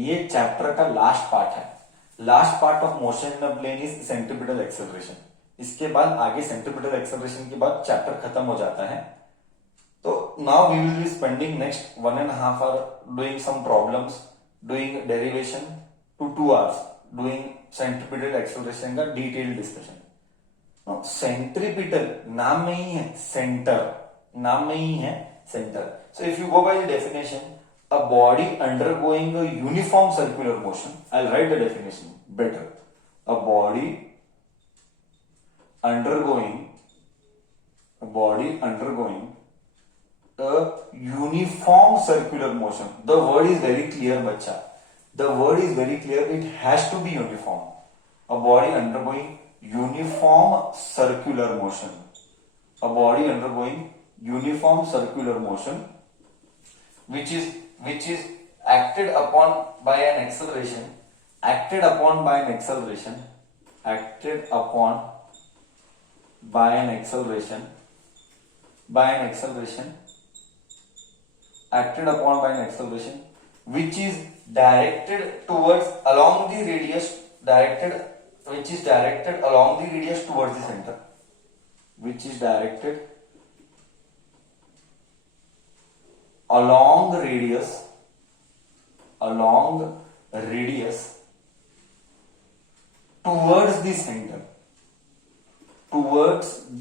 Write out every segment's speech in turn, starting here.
ये चैप्टर का last part है। Last part of motion in a plane is centripetal acceleration. इसके बाद आगे सेंट्रीपिटल एक्सेलरेशन के बाद चैप्टर खत्म हो जाता है। तो now we will be spending next 1.5 hour doing some problems, doing derivation to 2 hours, doing centripetal acceleration का डिटेल्ड डिस्कशन। सेंट्रीपिटल नाम में ही है सेंटर, नाम में ही है centre. So if you go by the definition, a body undergoing a uniform circular motion, I'll write the definition better. A body undergoing a uniform circular motion. The word is very clear, bacha. The word is very clear. It has to be uniform. A body undergoing uniform circular motion. A body undergoing uniform circular motion, which is acted upon by an acceleration, acted upon by an acceleration, which is directed towards along the radius, which is directed along the radius towards the center, which is directed along radius towards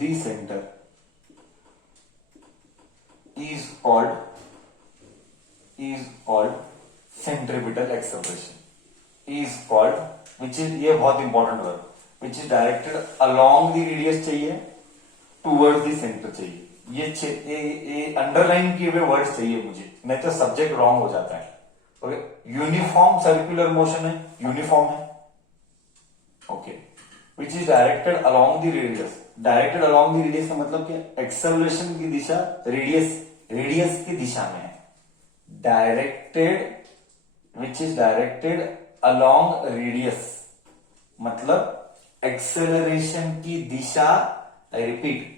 the center, is called centripetal acceleration, which is, ये बहुत important word, which is directed along the radius चाहिए, towards the center चाहिए। ये underline किए हुए words चाहिए मुझे, नहीं तो सब्जेक्ट रॉन्ग हो जाता है। ओके, यूनिफॉर्म सर्कुलर मोशन है, यूनिफॉर्म है। Okay, which is directed along the radius. Directed along the radius का मतलब कि एक्सेलरेशन की दिशा रेडियस की दिशा में है। Which is directed along radius मतलब एक्सेलरेशन की दिशा, I repeat,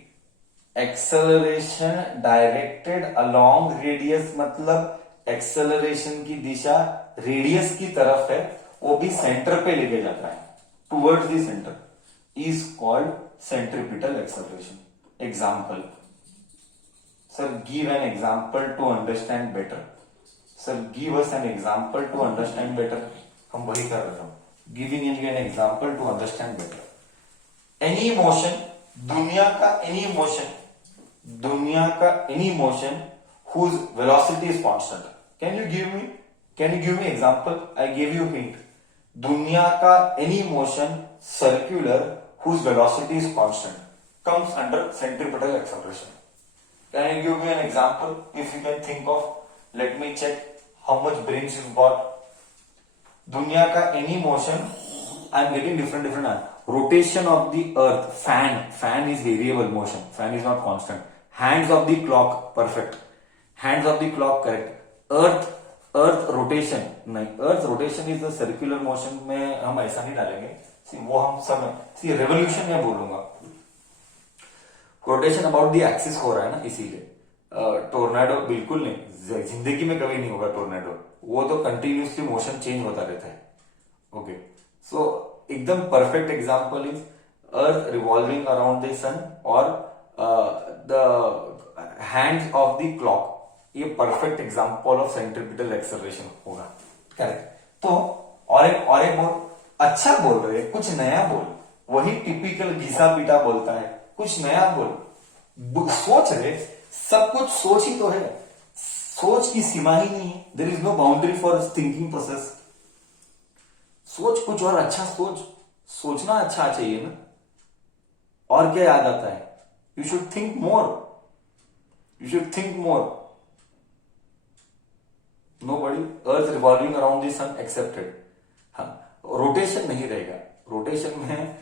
acceleration directed along radius मतलब एक्सेलरेशन की दिशा रेडियस की तरफ है, वो भी सेंटर पे लेके जाता है, towards the centre, is called centripetal acceleration. Example, sir give an example to understand better. Sir give us an example to understand better. हम वही कर रहे हैं, giving an example to understand better. Any motion, दुनिया का any motion whose velocity is constant. Can you give me example? I gave you hint. दुनिया का any motion circular whose velocity is constant comes under centripetal acceleration. Can you give me an example if you can think of? Let me check how much brains you've got. दुनिया का any motion, I am getting different rotation of the earth, fan is variable motion, fan is not constant. Hands of the clock, perfect. Hands of the clock, correct. earth rotation नहीं, earth rotation is the circular motion में हम ऐसा नहीं डालेंगे, वो हम सब revolution में बोलूंगा। रोटेशन अबाउट द एक्सिस हो रहा है ना, इसीलिए टोर्नाडो बिल्कुल नहीं, जिंदगी में कभी नहीं होगा टोर्नाडो, वो तो कंटिन्यूसली मोशन चेंज होता रहता है। ओके, सो एकदम perfect example is earth revolving around the sun और the hands of the clock, ये perfect example of centripetal acceleration होगा, करेक्ट। तो और एक बोल, अच्छा बोल रहे, कुछ नया बोल, वही टिपिकल घिसा पीटा बोलता है, कुछ नया बोल, सोच रहे, सब कुछ सोच ही तो है, सोच की सीमा ही नहीं है, there is no boundary for thinking process. सोच कुछ और अच्छा सोचना अच्छा चाहिए ना, और क्या याद आता है, you should think more. Nobody, earth revolving around the sun accepted. हाँ, रोटेशन नहीं रहेगा, रोटेशन में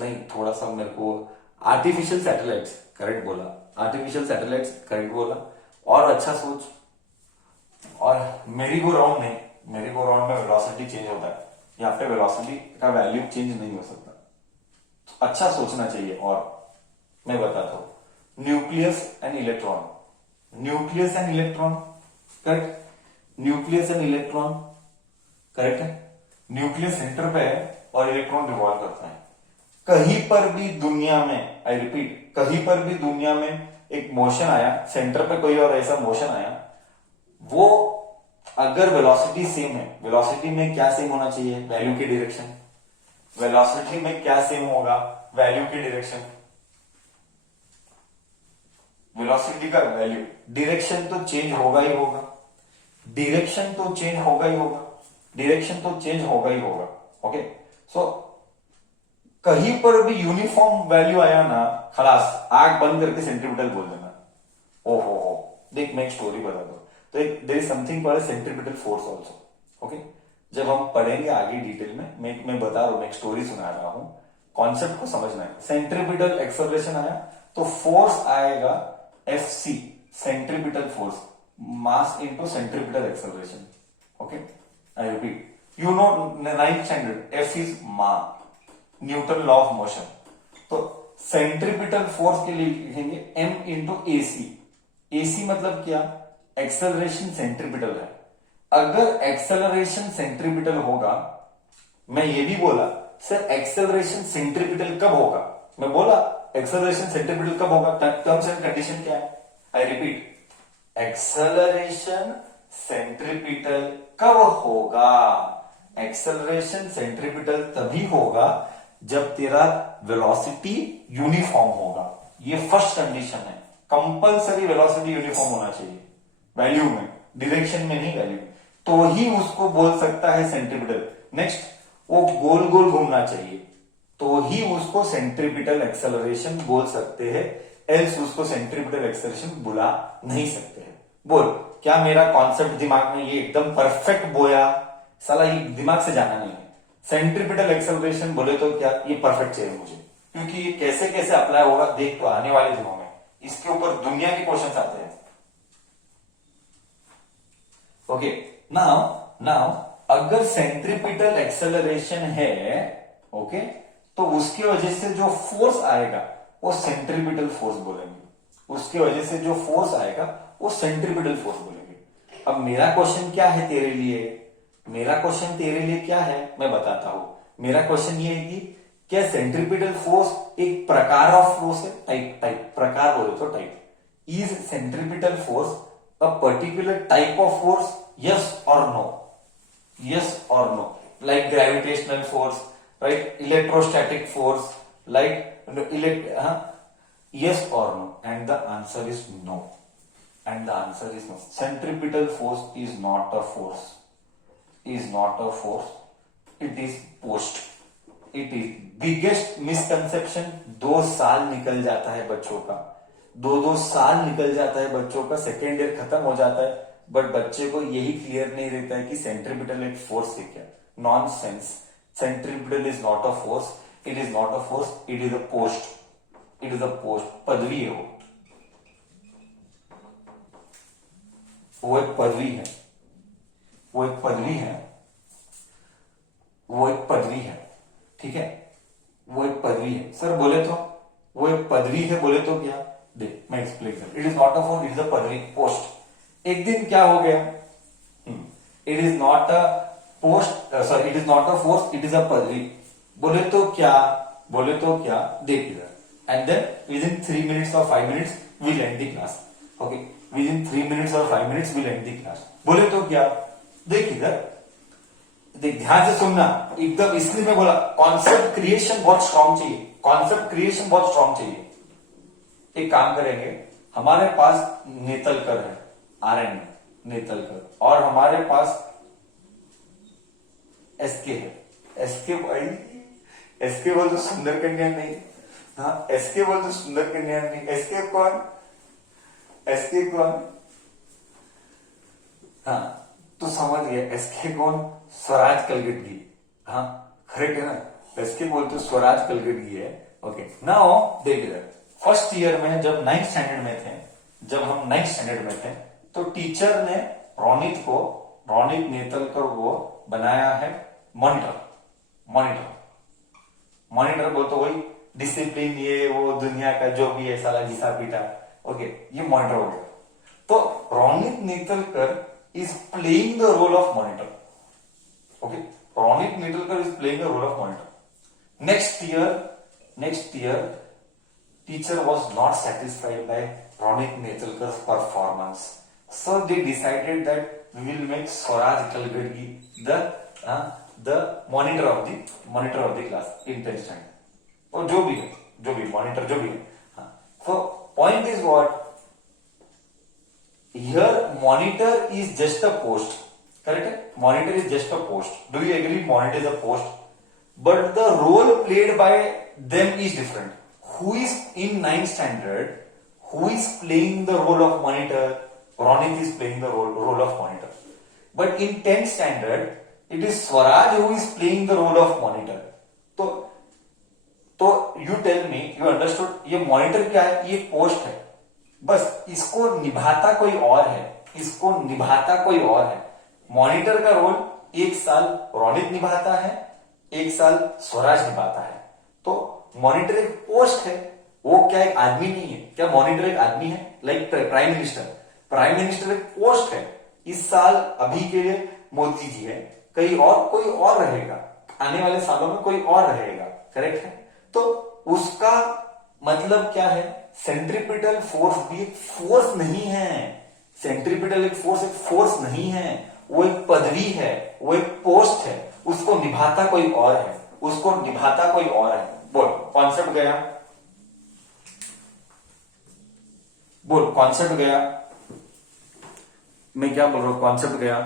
नहीं, थोड़ा सा मेरे को आर्टिफिशियल सैटेलाइट्स करेक्ट बोला, और अच्छा सोच, और मेरी गो राउंड नहीं, मेरी गो राउंड में वेलोसिटी चेंज होता है, यहाँ पे वेलोसिटी का वैल्यू चेंज नहीं हो सकता, तो अच्छा सोचना चाहिए। और मैं बताता हूं, nucleus and electron, correct, nucleus and electron correct है? न्यूक्लियस सेंटर पे है और इलेक्ट्रॉन रिवॉल्व करता है। कहीं पर भी दुनिया में, आई रिपीट, कहीं पर भी दुनिया में एक मोशन आया, सेंटर पे कोई और ऐसा मोशन आया, वो अगर वेलोसिटी सेम है, वेलोसिटी में क्या सेम होना चाहिए? वैल्यू की डायरेक्शन। वेलोसिटी में क्या सेम होगा? वैल्यू की डायरेक्शन। वेलोसिटी का वैल्यू, डायरेक्शन तो चेंज होगा ही होगा, डायरेक्शन तो चेंज होगा ही होगा, डायरेक्शन तो चेंज होगा ही होगा। ओके, सो कहीं पर भी यूनिफॉर्म वैल्यू आया ना, खलास, आग बंद करके सेंट्रीपिटल बोल देना। ओहो हो, देख मैं एक स्टोरी बता दो। तो एक there is something called centripetal force also. Okay, जब हम पढ़ेंगे आगे डिटेल में, मैं बता रहा हूं, मैं एक स्टोरी सुना रहा हूं, कॉन्सेप्ट को समझना है। सेंट्रीपिटल एक्सेलरेशन आया तो फोर्स आएगा F C, centripetal force, mass into centripetal acceleration. Okay, I repeat, you know 9th standard, F is ma, Newton law of motion. तो सेंट्रीपिटल फोर्स के लिए लिखेंगे m इंटू ए सी। ए सी मतलब क्या? एक्सेलरेशन सेंट्रीपिटल है। अगर एक्सेलरेशन सेंट्रीपिटल होगा, मैं ये भी बोला सर एक्सेलरेशन सेंट्रीपिटल कब होगा, मैं बोला एक्सेलरेशन सेंट्रीपिटल कब होगा, टर्म्स एंड कंडीशन क्या है? आई रिपीट, एक्सेलरेशन सेंट्रीपिटल कब होगा? एक्सेलरेशन सेंट्रीपिटल तभी होगा जब तेरा वेलोसिटी यूनिफॉर्म होगा। ये फर्स्ट कंडीशन है, कंपलसरी वेलोसिटी यूनिफॉर्म होना चाहिए, वैल्यू में, डायरेक्शन में नहीं, वैल्यू, तो ही उसको बोल सकता है सेंट्रीपिटल। नेक्स्ट, वो गोल गोल घूमना चाहिए, तो ही उसको सेंट्रीपिटल एक्सेलरेशन बोल सकते हैं, एल्स उसको सेंट्रीपिटल एक्सेलरेशन बुला नहीं सकते हैं। बोल, क्या मेरा कॉन्सेप्ट दिमाग में ये एकदम परफेक्ट बोया? साला ये दिमाग से जाना नहीं है। सेंट्रीपिटल एक्सेलरेशन बोले तो क्या, ये परफेक्ट चाहिए मुझे, क्योंकि ये कैसे कैसे अप्लाई होगा देख तो आने वाले दिनों में, इसके ऊपर दुनिया के क्वेश्चन आते हैं। ओके, नाउ अगर सेंट्रीपिटल एक्सेलरेशन है, ओके, तो उसकी वजह से जो फोर्स आएगा वो सेंट्रीपिटल फोर्स बोलेंगे। उसकी वजह से जो फोर्स आएगा वो सेंट्रीपिटल फोर्स बोलेंगे। अब मेरा क्वेश्चन क्या है तेरे लिए? मेरा क्वेश्चन तेरे लिए क्या है मैं बताता हूं। मेरा क्वेश्चन ये है कि क्या सेंट्रीपिटल फोर्स एक प्रकार ऑफ फोर्स है? टाइप प्रकार बोले तो type. Is centripetal force a particular type of force? Yes और नो, यस और no, like gravitational force, right? Electrostatic force, like yes or no, and the answer is no, and the answer is no. Centripetal force is not a force, is not a force, it is post, it is biggest misconception। 2 साल निकल जाता है बच्चों का, 2 साल निकल जाता है बच्चों का, सेकेंड ईयर खत्म हो जाता है, बट बच्चे को यही क्लियर नहीं रहता है कि सेंट्रीपिटल एक फोर्स है क्या। Nonsense, centripetal is not a force, it is not a force, it is a post, it is a post, पदवी है वो एक पदवी है, वो एक पदवी है, वो एक पदवी है, ठीक है, वो एक पदवी है। सर बोले तो वो एक पदवी है, बोले तो क्या? देख मैं एक्सप्लेन कर, it is not a force, it is a पदवी, पोस्ट। एक दिन क्या हो गया, it is not a post, sorry it is not a force, it is a पदवी, बोले तो क्या? बोले तो क्या? देख इधर, and then with in 3 minutes or 5 minutes we'll end the class। Okay, with in 3 minutes or 5 minutes we'll end the class। बोले तो क्या? देख इधर, देख ध्यान से सुनना एकदम, इसलिए मैं बोला कॉन्सेप्ट क्रिएशन बहुत स्ट्रांग चाहिए, कॉन्सेप्ट क्रिएशन बहुत स्ट्रांग चाहिए। एक काम करेंगे, हमारे पास नेतलकर है, आर्यन नेतलकर, और हमारे पास एसके है। एसके भाई, एसके बोल तो सुंदर कन्या नहीं, हाँ एसके बोल तो सुंदर कन्या नहीं। एसके कौन? एसके कौन? हाँ तो समझ गया, एसके कौन? स्वराज कलगटगी। हाँ करेक्ट है ना, एसके बोल तो स्वराज कलगटगी है। ओके, नाउ देख इधर, फर्स्ट ईयर में जब 9th स्टैंडर्ड में थे, जब हम 9th स्टैंडर्ड में थे, तो टीचर ने रोनित नेतलकर को बनाया है मॉनिटर। मॉनिटर बोल तो वही डिसिप्लिन, ये वो दुनिया का जो भी है साला घिसा पीटा। ओके, ये मॉनिटर हो गया। तो Ronit Netalkar is playing the role of monitor. Okay, Ronit Needleker is playing the role of monitor. Next year, teacher was not satisfied by Ronit Needleker's performance, so they decided that we will make Swaraj Kalgargi the monitor of the class in 10th standard. और जो भी monitor जो भी है. So point is what? Here monitor is just a post. Correct? Monitor is just a post. Do you agree monitor is a post? But the role played by them is different. Who is in 9th standard? Who is playing the role of monitor? Ronit is playing the role of monitor. But in 10th standard, it is Swaraj who is playing the role of monitor. तो you tell me, you understood? ये monitor क्या है? ये post है. बस इसको निभाता कोई और है. मॉनिटर का रोल एक साल रोनित निभाता है, एक साल स्वराज निभाता है. तो मॉनिटर एक पोस्ट है, वो क्या एक आदमी नहीं है. क्या मॉनिटर एक आदमी है? लाइक प्राइम मिनिस्टर एक पोस्ट है. इस साल अभी के लिए मोदी जी है, कोई और रहेगा, आने वाले सालों में कोई और रहेगा. करेक्ट है? तो उसका मतलब क्या है? सेंट्रीपिटल फोर्स भी एक फोर्स नहीं है. सेंट्रीपिटल एक फोर्स नहीं है, वो एक पदवी है, वो एक पोस्ट है. उसको निभाता कोई और है. बोल कॉन्सेप्ट गया. मैं क्या बोल रहा हूं? कॉन्सेप्ट गया.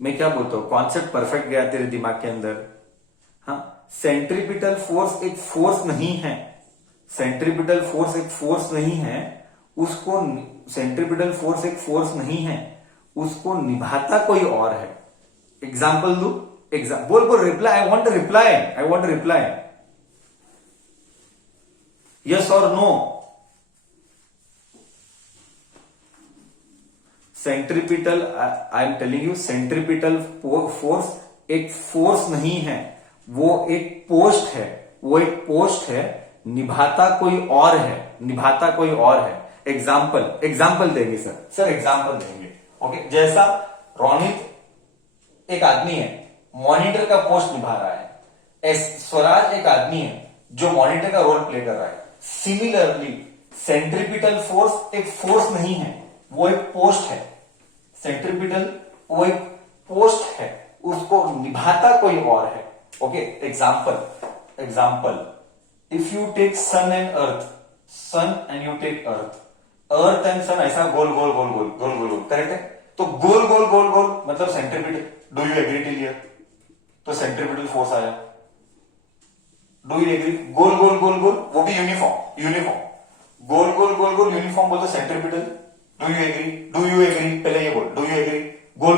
मैं क्या बोलता हूं? कॉन्सेप्ट परफेक्ट गया तेरे दिमाग के अंदर. हाँ, सेंट्रीपिटल फोर्स एक फोर्स नहीं है. उसको निभाता कोई और है. एग्जाम्पल दू. बोल reply. I want reply. Yes और no. Centripetal, I am telling you, centripetal force एक फोर्स नहीं है, वो एक पोस्ट है. निभाता कोई और है. एग्जाम्पल देंगे सर एग्जाम्पल देंगे. ओके, जैसा रोनित एक आदमी है, मॉनिटर का पोस्ट निभा रहा है. स्वराज एक आदमी है जो मॉनिटर का रोल प्ले कर रहा है. सिमिलरली सेंट्रीपिटल फोर्स एक फोर्स नहीं है, वो एक पोस्ट है. सेंट्रीपिटल वो एक पोस्ट है, उसको निभाता कोई और है. Okay, example. If you take sun and you take earth and sun, ऐसा गोल करेक्ट है. तो गोल मतलब centripetal. Do you agree till here? तो सेंट्रीपिटल फोर्स आया. Do you agree? गोल वो भी यूनिफॉर्म. गोल यूनिफॉर्म बोलते सेंट्रीपिटल. Do you agree? पहले ये बोल. Do you agree? गोल.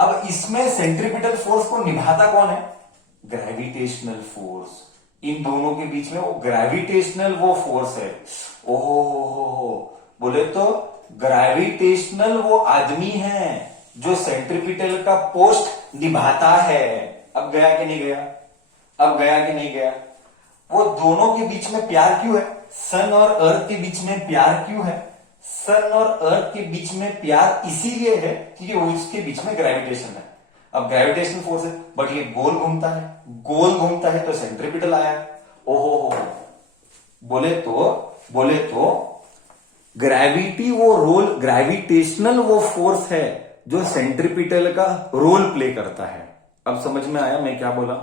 अब इसमें सेंट्रीपिटल फोर्स को निभाता कौन है? Gravitational force. इन दोनों के बीच में वो ग्रेविटेशनल वो फोर्स है. ओहो, बोले तो ग्रेविटेशनल वो आदमी है जो सेंट्रीपिटल का पोस्ट निभाता है. अब गया कि नहीं गया? वो दोनों के बीच में प्यार क्यों है? सन और अर्थ के बीच में प्यार क्यों है? सन और अर्थ के बीच में प्यार इसीलिए है क्योंकि उसके बीच में ग्रेविटेशन है. अब ग्रेविटेशन फोर्स है, बट ये गोल घूमता है तो सेंट्रीपिटल आया. ओहो, बोले तो ग्रेविटी वो रोल, ग्रेविटेशनल वो फोर्स है जो सेंट्रीपिटल का रोल प्ले करता है. अब समझ में आया मैं क्या बोला?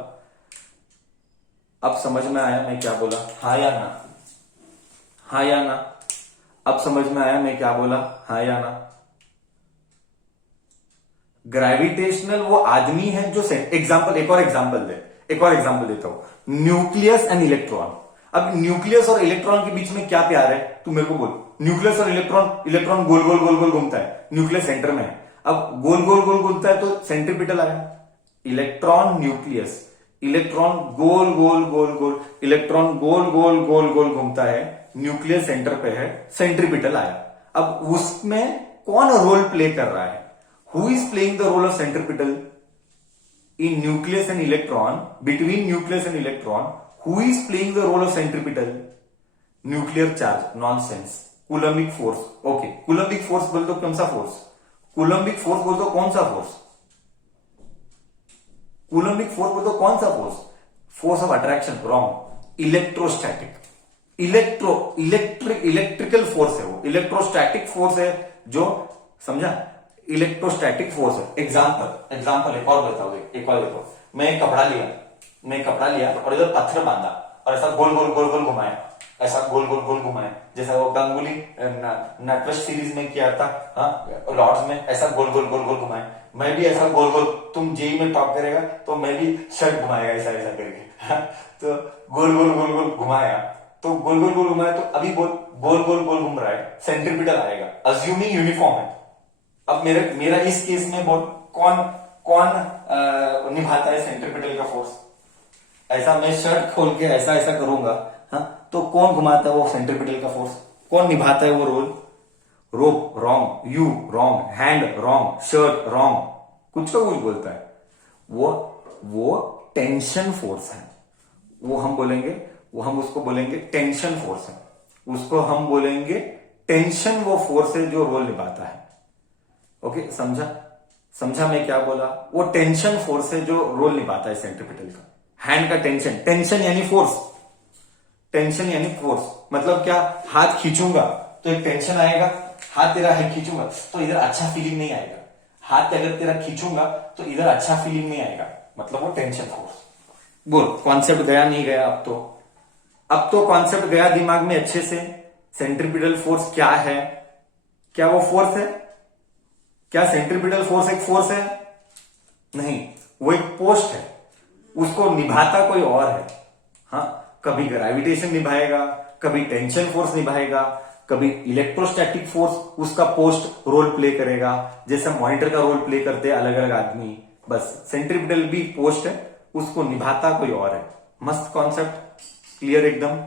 हाँ या ना? अब समझ में आया मैं क्या बोला? हाँ या ना? ग्रेविटेशनल वो आदमी है जो एग्जाम्पल, एक और एग्जाम्पल देता हूं. Nucleus and electron. अब न्यूक्लियस और इलेक्ट्रॉन के बीच में क्या प्यार है? तू मेरे को बोल. न्यूक्लियस और इलेक्ट्रॉन गोल घूमता है. न्यूक्लियस सेंटर में है. अब गोल घूमता है तो सेंट्रीपिटल आया. इलेक्ट्रॉन न्यूक्लियस, इलेक्ट्रॉन गोल, इलेक्ट्रॉन गोल घूमता है. न्यूक्लियस सेंटर पे है, सेंट्रीपिटल आया. अब उसमें कौन रोल प्ले कर रहा है? Who is playing the role of centripetal in nucleus and electron? Between nucleus and electron, who is playing the role of centripetal? Nuclear charge, nonsense. Coulombic force. Okay, Coulombic force बोल तो कौन सा force? Coulombic force बोल तो कौन सा force? Coulombic force बोल तो कौन सा force? Force of attraction, wrong. Electrostatic, electrical force है वो, इलेक्ट्रोस्टैटिक फोर्स है जो, समझा? इलेक्ट्रोस्टैटिक फोर्स है। एग्जाम्पल एक और बताओ, मैं एक कपड़ा लिया और इधर पत्थर बांधा और ऐसा गोल गोल गोल गोल घुमाया, ऐसा गोल गोल गोल घुमाया, जैसा वो गांगुली नटवश सीरीज में किया था, लॉर्ड्स में ऐसा गोल गोल गोल गोल घुमाया। मैं भी ऐसा गोल गोल, तुम जेई में टॉप करेगा तो मैं भी शर्ट घुमाएगा ऐसा ऐसा करके, तो गोल गोल गोल गोल घुमाया, तो गोल गोल गोल घुमाया, तो अभी गोल गोल गोल घूम रहा है, सेंट्रीपिटल आएगा, अज्यूमिंग यूनिफॉर्म है। अब मेरा इस केस में कौन निभाता है सेंट्रीपिटल का फोर्स? ऐसा मैं शर्ट खोल के ऐसा ऐसा करूंगा, हाँ, तो कौन घुमाता है वो सेंट्रीपिटल का फोर्स? कौन निभाता है वो role? Rope wrong, you wrong, hand wrong, shirt wrong, कुछ का कुछ बोलता है। वो टेंशन फोर्स है, वो हम उसको बोलेंगे टेंशन फोर्स है, उसको हम बोलेंगे टेंशन, वो फोर्स है जो रोल निभाता है। ओके, समझा मैं क्या बोला? वो टेंशन फोर्स है जो रोल निभाता है सेंट्रीपिटल का। हैंड का टेंशन यानी फोर्स, टेंशन यानी फोर्स मतलब क्या? हाथ खींचूंगा तो एक टेंशन आएगा, हाथ तेरा है खींचूंगा तो इधर अच्छा फीलिंग नहीं आएगा, हाथ अगर तेरा खींचूंगा तो इधर अच्छा फीलिंग नहीं आएगा, मतलब वो टेंशन फोर्स। बोल, कॉन्सेप्ट गया नहीं गया? अब तो कॉन्सेप्ट गया दिमाग में अच्छे से। सेंट्रीपिटल फोर्स क्या है? क्या वो फोर्स है? क्या सेंट्रीपिटल फोर्स एक फोर्स है? नहीं, वो एक पोस्ट है, उसको निभाता कोई और है। हाँ, कभी ग्रेविटेशन निभाएगा, कभी टेंशन फोर्स निभाएगा, कभी इलेक्ट्रोस्टैटिक फोर्स उसका पोस्ट रोल प्ले करेगा, जैसे मॉनिटर का रोल प्ले करते हैं अलग अलग आदमी। बस सेंट्रीपिटल भी पोस्ट है, उसको निभाता कोई और है। मस्त कॉन्सेप्ट, क्लियर एकदम।